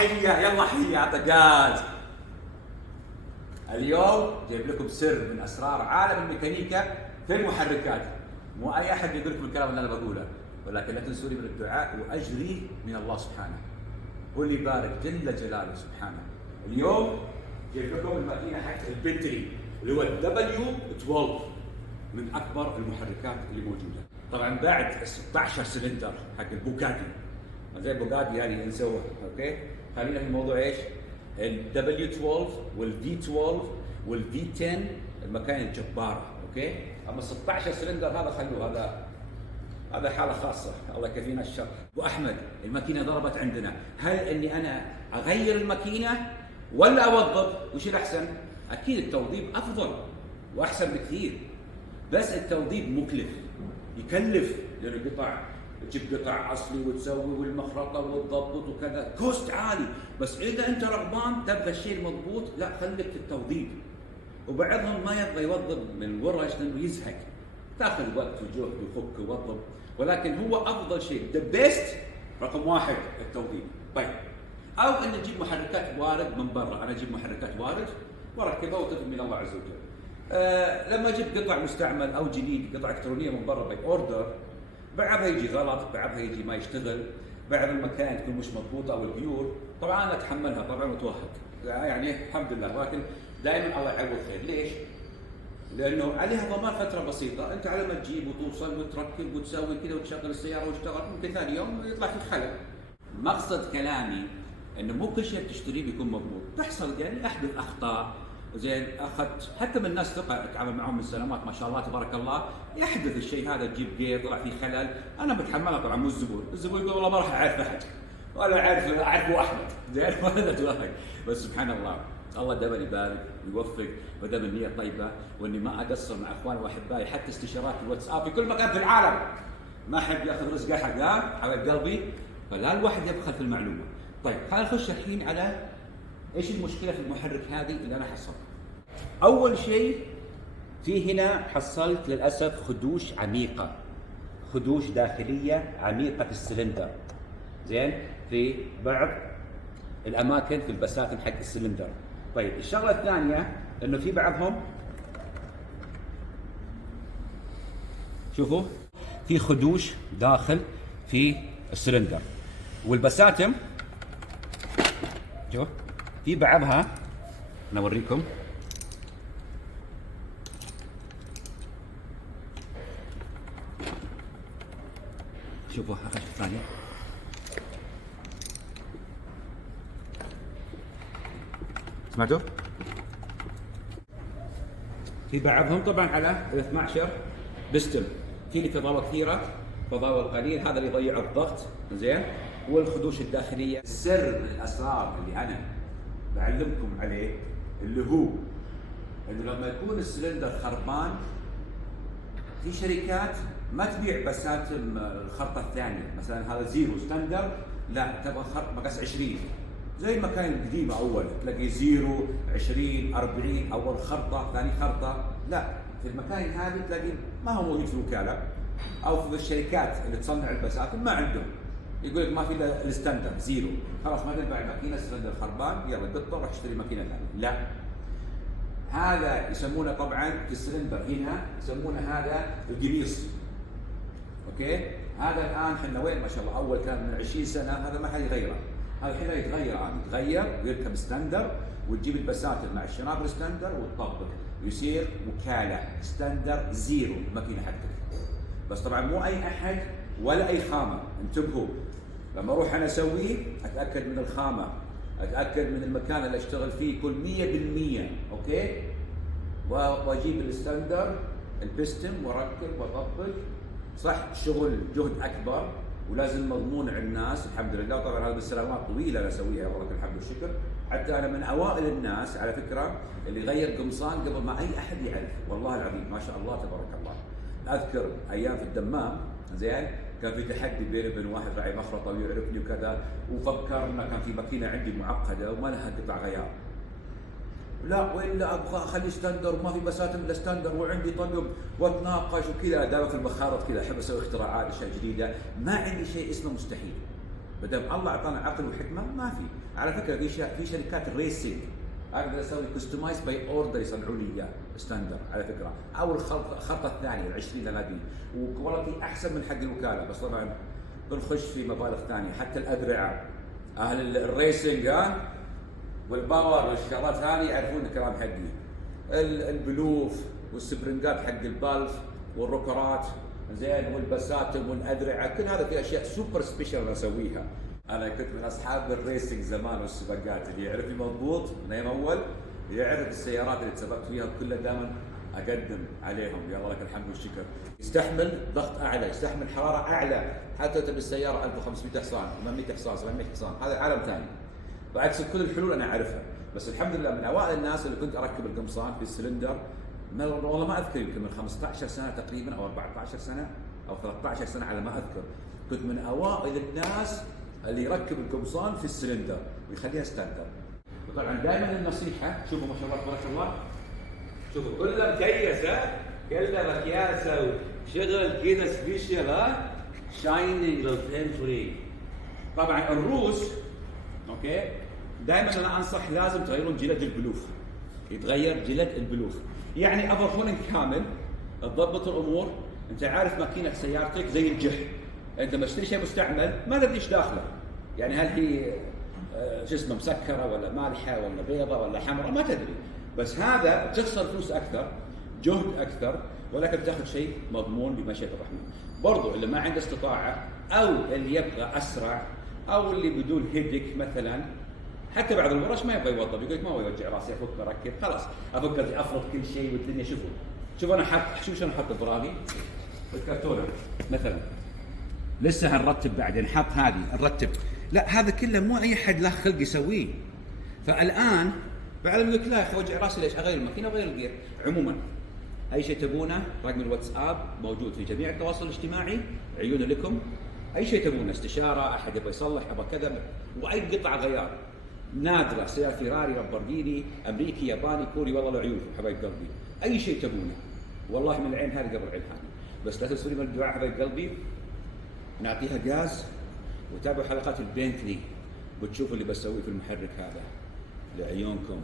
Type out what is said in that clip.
حيه يلا حيه عطى جاز. اليوم جايب لكم سر من اسرار عالم الميكانيكا في المحركات. مو اي احد يقول لكم الكلام اللي انا بقوله، ولكن لا تنسوني من الدعاء واجري من الله سبحانه. هو اللي يبارك جل جلاله سبحانه. اليوم جايب لكم الماكينه حق البنتلي اللي هو الدبليو 12، من اكبر المحركات اللي موجوده. طبعا بعد 16 سلندر حق البوكاتي، زي البوكاتي هذه نسوها. اوكي، خلينا في الموضوع ايش؟ الدبليو 12 والفي 12 والفي 10، المكاين الجباره. اوكي، اما 16 سلندر هذا خلوه، هذا حاله خاصه، الله يكفينا الشر. ابو احمد، الماكينه ضربت عندنا، هل اني انا اغير الماكينه ولا اوظف؟ وش الاحسن؟ اكيد التوظيف افضل واحسن بكثير، بس التوظيف مكلف، يكلف، لانه تجيب قطع اصلي وتسوي والمخرطه وتضبط وكذا، كوست عالي. بس اذا انت رغبان تبغى الشيء المضبوط، لا خليك في التوظيف. وبعضهم ما يبغى يوظف من الورش لانه يزهق، تاخذ وقت وجهد ويفك ويوظف، ولكن هو افضل شيء، ذا بيست رقم واحد التوظيف. طيب، او ان نجيب محركات وارد من برا، انا اجيب محركات وارد واركبها وتطلب من الله عز وجل. لما اجيب قطع مستعمل او جديد، قطع الكترونيه من برا باي اوردر، بعضها يجي غلط، بعضها يجي ما يشتغل، بعض المكان تكون مش مضبوطه او البيور، طبعا انا اتحملها طبعا وتوهق، يعني الحمد لله، ولكن دائما الله يعوض خير. ليش؟ لانه عليها ضمان فتره بسيطه، انت على ما تجيب وتوصل وتركب وتسوي كذا وتشغل السياره واشتغل، ممكن ثاني يوم يطلع في خلل. مقصد كلامي انه مو كل شيء بتشتريه بيكون مضبوط، تحصل يعني احدث اخطاء. زين، اخذت حتى من ناس ثقه اتعامل معهم من سنوات ما شاء الله تبارك الله، يحدث الشيء هذا، تجيب جير طلع فيه خلل، انا متحملها طبعا، مو الزبون يقول والله ما راح اعرف احد، ولا اعرفه احمد، زين ولا توهق. بس سبحان الله دائما يبارك ويوفق، ودائما النيه طيبه، واني ما اقصر مع اخواني واحبائي، حتى استشارات الواتساب في كل مكان في العالم، ما حد ياخذ رزق احد، لا حبايب قلبي، فلا الواحد يبخل في المعلومه. طيب، خلينا نخش الحين على ايش المشكله في المحرك هذه اللي انا حصلتها. اول شيء، في هنا حصلت للاسف خدوش عميقه، خدوش داخليه عميقه في السلندر، زين، في بعض الاماكن في البساتم حق السلندر. طيب، الشغله الثانيه انه في بعضهم، شوفوا في خدوش داخل في السلندر، والبساتم شوف في بعضها، انا اوريكم، شوفوا خش الثانية، سمعتوا؟ في بعضهم طبعا على ال 12 بستم، في اللي فضاوة كثيرة، فضاوة قليل، هذا اللي يضيع الضغط، زين، والخدوش الداخلية. السر من الأسرار اللي أنا بعلمكم عليه اللي هو إنه لما يكون السلندر خربان، في شركات ما تبيع بساتم الخرطة الثانية، مثلا هذا زيرو ستاندر، لا تبغى خرط مقاس 20، زي المكاين القديمة أول تلاقي زيرو 20 40 أول خرطة ثاني خرطة، لا في المكاين هذه تلاقي ما هو موجود في الوكالة أو في الشركات اللي تصنع البساتم، ما عندهم، يقول لك ما في الا الستاندر زيرو، خلاص ما تنفع الماكينه، السلندر خربان، يلا قطه روح اشتري ماكينه ثانيه. لا، هذا يسمونه طبعا في السلندر هنا يسمونه هذا القميص. اوكي، هذا الان احنا وين ما شاء الله، اول كان من 20 سنه هذا ما حد يغيره، هذا الحين يتغير عادي، يتغير ويركب ستاندر، وتجيب البساتم مع الشنابر ستاندر وتطبق، يصير وكاله ستاندر زيرو الماكينه حقتك. بس طبعا مو اي احد ولا اي خامه، انتبهوا، لما اروح انا اسويه اتاكد من الخامه، اتاكد من المكان اللي اشتغل فيه يكون 100%، اوكي؟ واجيب الستاندر البستم واركب واطبق، صح شغل جهد اكبر ولازم مضمون على الناس، الحمد لله، وطبعا هذه بالسلامات طويله انا اسويها والله الحمد والشكر، حتى انا من اوائل الناس على فكره اللي غير قمصان قبل ما اي احد يعرف، والله العظيم ما شاء الله تبارك الله. اذكر ايام في الدمام، زين، كان في تحدي بيني وبين واحد راعي مخرطه ويعرفني وكذا، وفكرنا كان في ماكينه عندي معقده وما لها قطع غيار، لا والا ابغى اخلي ستاندر وما في بساتم الا ستاندر وعندي طقم، واتناقش وكذا، دائما في المخارط كذا احب اسوي اختراعات اشياء جديده، ما عندي شيء اسمه مستحيل. بدل الله اعطانا عقل وحكمه ما في. على فكره في شركات ريسنج اقدر اسوي كستمايز باي اوردر يصنعوا لي اياه ستاندر على فكره، او الخطه الثانيه ال 20 انابيب وكواليتي احسن من حق الوكاله، بس طبعا بنخش في مبالغ ثانيه. حتى الادرعه اهل الريسنج والباور والشغلات هذه يعرفون الكلام حقي. البلوف والسبرنجات حق البلف والروكرات زين والبساتم والادرعه، كل هذا في اشياء سوبر سبيشال انا اسويها. انا كنت من اصحاب الريسنج زمان والسباقات، اللي يعرفني مضبوط من ايام اول يعرف السيارات اللي تسبقت فيها كلها دائما اقدم عليهم، يا الله لك الحمد والشكر. يستحمل ضغط اعلى، يستحمل حراره اعلى، حتى تبي السياره 1500 حصان 800 حصان 700 حصان، هذا عالم ثاني. بعكس كل الحلول انا اعرفها، بس الحمد لله من اوائل الناس اللي كنت اركب القمصان في السلندر. والله ما اذكر، يمكن من 15 سنه تقريبا او 14 سنه او 13 سنه على ما اذكر، كنت من اوائل الناس اللي يركب القمصان في السلندر ويخليها ستاندر. وطبعا دائما النصيحه، شوفوا ما شاء الله تبارك الله، شوفوا كله مكيس، كله مكياسه وشغل كذا سبيشال، شايننج للفين فري. طبعا الروس اوكي دائما انا انصح لازم تغيرون جلد البلوف، يتغير جلد البلوف، يعني افرفون كامل، تضبط الامور. انت عارف ماكينه سيارتك زي الجح، انت لما تشتري شيء مستعمل ما تدري ايش داخله، يعني هل هي شو اسمه مسكره ولا مالحه ولا بيضه ولا حمراء ما تدري، بس هذا تخسر فلوس اكثر، جهد اكثر، ولكن تاخذ شيء مضمون بمشيئه الرحمن. برضو اللي ما عنده استطاعه او اللي يبغى اسرع او اللي بدون هيدك مثلا، حتى بعض الورش ما يبغى يوظف، يقول لك ما هو يوجع راسي افك اركب، خلاص افكر افرض كل شيء والدنيا. شوف انا حط، شوف شلون احط براغي الكرتونه مثلا، لسه هنرتب بعدين، نحط هذه نرتب، لا هذا كله مو اي حد له خلق يسويه. فالان بعد يقول لك لا يا اخي وجع راسي ليش، اغير الماكينه واغير الجير. عموما اي شيء تبونه رقم الواتساب موجود في جميع التواصل الاجتماعي، عيونه لكم. اي شيء تبونه، استشاره، احد يبغى يصلح، ابغى كذا، واي قطعه غيار نادره، سياره فيراري، لامبورجيني، امريكي، ياباني، كوري، والله له عيون حبايب قلبي. اي شيء تبونه والله من العين هذه قبل العين هذه. بس لا تنسوني من الدعاء حبايب قلبي، نعطيها غاز. وتابعوا حلقات البنتلي وتشوفوا اللي بسويه في المحرك هذا لعيونكم.